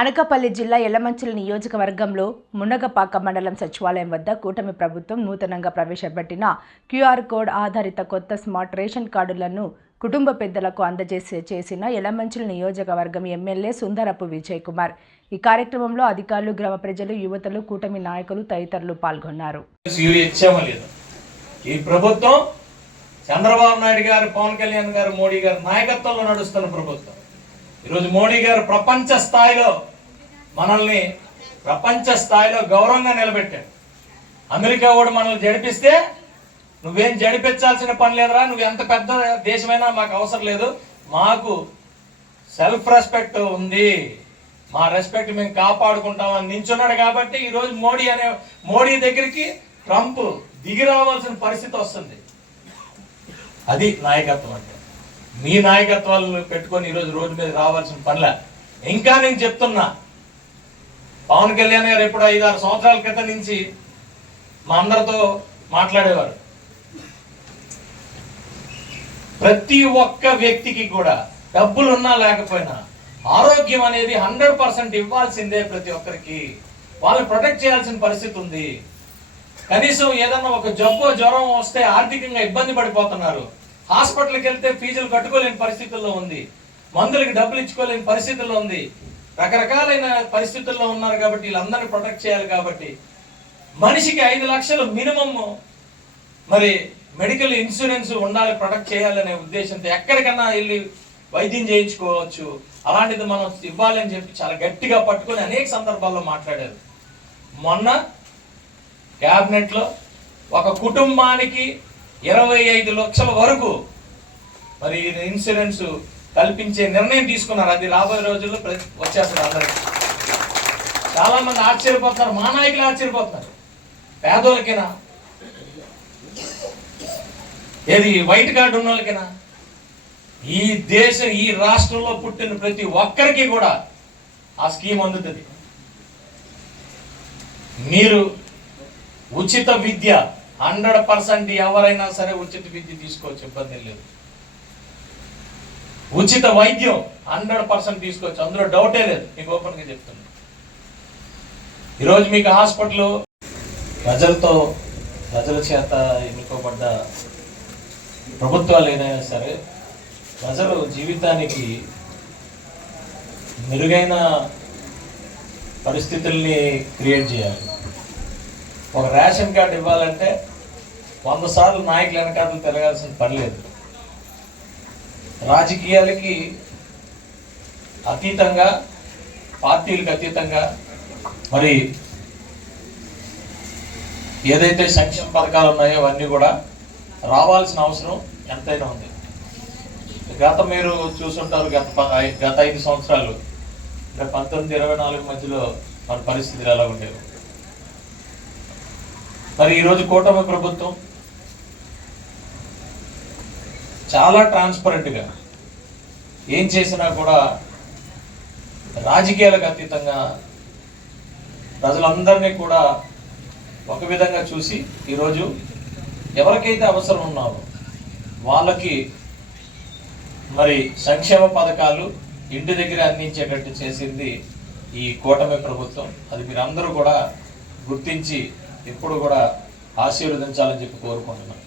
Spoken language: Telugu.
అనకాపల్లి జిల్లా యలమంచిలి నియోజకవర్గంలో మునగపాక మండలం సచివాలయం వద్ద కూటమి ప్రభుత్వం నూతనంగా ప్రవేశపెట్టిన క్యూఆర్ కోడ్ ఆధారిత కొత్త స్మార్ట్ రేషన్ కార్డులను కుటుంబ పెద్దలకు అందజేసిన యలమంచిలి నియోజకవర్గం ఎమ్మెల్యే సుందరపు విజయ్ కుమార్. ఈ కార్యక్రమంలో అధికారులు, గ్రామ ప్రజలు, యువతలు, కూటమి నాయకులు తదితరులు పాల్గొన్నారు. ఈ ప్రభుత్వం చంద్రబాబు నాయుడు గారు, పవన్ కళ్యాణ్ గారు, మోడీ గారు నాయకత్వంలో నడుస్తున్న ప్రభుత్వం. ఈరోజు మోడీ గారు ప్రపంచ స్థాయిలో మనల్ని గౌరవంగా నిలబెట్టాడు. అమెరికా కూడా మనల్ని జడిపిస్తే నువ్వేం జడిపించాల్సిన పని లేదురా, నువ్వు ఎంత పెద్ద దేశమైనా మాకు అవసరం లేదు, మాకు సెల్ఫ్ రెస్పెక్ట్ ఉంది, మా రెస్పెక్ట్ మేము కాపాడుకుంటామని నించున్నాడు. కాబట్టి ఈరోజు మోడీ దగ్గరికి ట్రంప్ దిగి రావాల్సిన పరిస్థితి వస్తుంది. అది నాయకత్వం అంటే. మీ నాయకత్వాలను పెట్టుకొని ఈరోజు రోడ్డు మీద రావాల్సిన పనిలే. ఇంకా నేను చెప్తున్నా, పవన్ కళ్యాణ్ గారు ఎప్పుడు 5-6 సంవత్సరాల క్రితం నుంచి మా అందరితో మాట్లాడేవారు. ప్రతి ఒక్క వ్యక్తికి కూడా డబ్బులున్నా లేకపోయినా ఆరోగ్యం అనేది 100% ఇవ్వాల్సిందే. ప్రతి ఒక్కరికి వాళ్ళు ప్రొటెక్ట్ చేయాల్సిన పరిస్థితి ఉంది. కనీసం ఏదన్నా ఒక జబ్బు, జ్వరం వస్తే ఆర్థికంగా ఇబ్బంది పడిపోతున్నారు. హాస్పిటల్కి వెళ్తే ఫీజులు కట్టుకోలేని పరిస్థితుల్లో ఉంది, మందులకి డబ్బులు ఇచ్చుకోలేని పరిస్థితుల్లో ఉంది, రకరకాలైన పరిస్థితుల్లో ఉన్నారు. కాబట్టి వీళ్ళందరినీ ప్రొటెక్ట్ చేయాలి. కాబట్టి మనిషికి 5 లక్షలు మినిమమ్ మరి మెడికల్ ఇన్సూరెన్స్ ఉండాలి, ప్రొటెక్ట్ చేయాలనే ఉద్దేశంతో ఎక్కడికన్నా వెళ్ళి వైద్యం చేయించుకోవచ్చు. అలాంటిది మనం ఇవ్వాలని చెప్పి చాలా గట్టిగా పట్టుకొని అనేక సందర్భాల్లో మాట్లాడారు. మొన్న క్యాబినెట్లో ఒక కుటుంబానికి 25 లక్షల వరకు మరి ఇన్సూరెన్స్ కల్పించే నిర్ణయం తీసుకున్నారు. అది రాబోయే రోజుల్లో వచ్చేస్తారు అందరికి. చాలా మంది ఆశ్చర్యపోతున్నారు, మా నాయకులు ఆశ్చర్యపోతున్నారు. పేదోళ్ళకైనా, ఏది వైట్ కార్డు ఉన్న వాళ్ళకైనా, ఈ రాష్ట్రంలో పుట్టిన ప్రతి ఒక్కరికి కూడా ఆ స్కీమ్ అందుతుంది. మీరు ఉచిత విద్య 100% ఎవరైనా సరే ఉచిత విద్య తీసుకోవచ్చు, ఇబ్బంది లేదు. ఉచిత వైద్యం 100% తీసుకోవచ్చు, అందులో డౌటే లేదు. మీకు ఓపెన్గా చెప్తున్నాను. ఈరోజు మీకు హాస్పిటల్ ప్రజల చేత ఎన్నుకోబడ్డ ప్రభుత్వాలు ఏదైనా సరే ప్రజలు జీవితానికి మెరుగైన పరిస్థితుల్ని క్రియేట్ చేయాలి. ఒక రేషన్ కార్డు ఇవ్వాలంటే 100 సార్లు నాయకులు వెనకాతలు తిరగాల్సిన పని లేదు. రాజకీయాలకి అతీతంగా, పార్టీలకు అతీతంగా మరి ఏదైతే సంక్షేమ పథకాలు ఉన్నాయో అవన్నీ కూడా రావాల్సిన అవసరం ఎంతైనా ఉంది. మీరు చూసుంటారు, గత 5 సంవత్సరాలు అంటే 1924 మధ్యలో మన పరిస్థితులు ఎలా ఉండేవి. మరి ఈరోజు కూటమి ప్రభుత్వం చాలా ట్రాన్స్పరెంట్గా ఏం చేసినా కూడా రాజకీయాలకు అతీతంగా ప్రజలందరినీ కూడా ఒక విధంగా చూసి ఈరోజు ఎవరికైతే అవసరం ఉన్నారో వాళ్ళకి మరి సంక్షేమ పథకాలు ఇంటి దగ్గర అందించేటట్టు చేసింది ఈ కూటమి ప్రభుత్వం. అది మీరందరూ కూడా గుర్తించి ఎప్పుడు కూడా ఆశీర్వదించాలని చెప్పి కోరుకుంటున్నాను.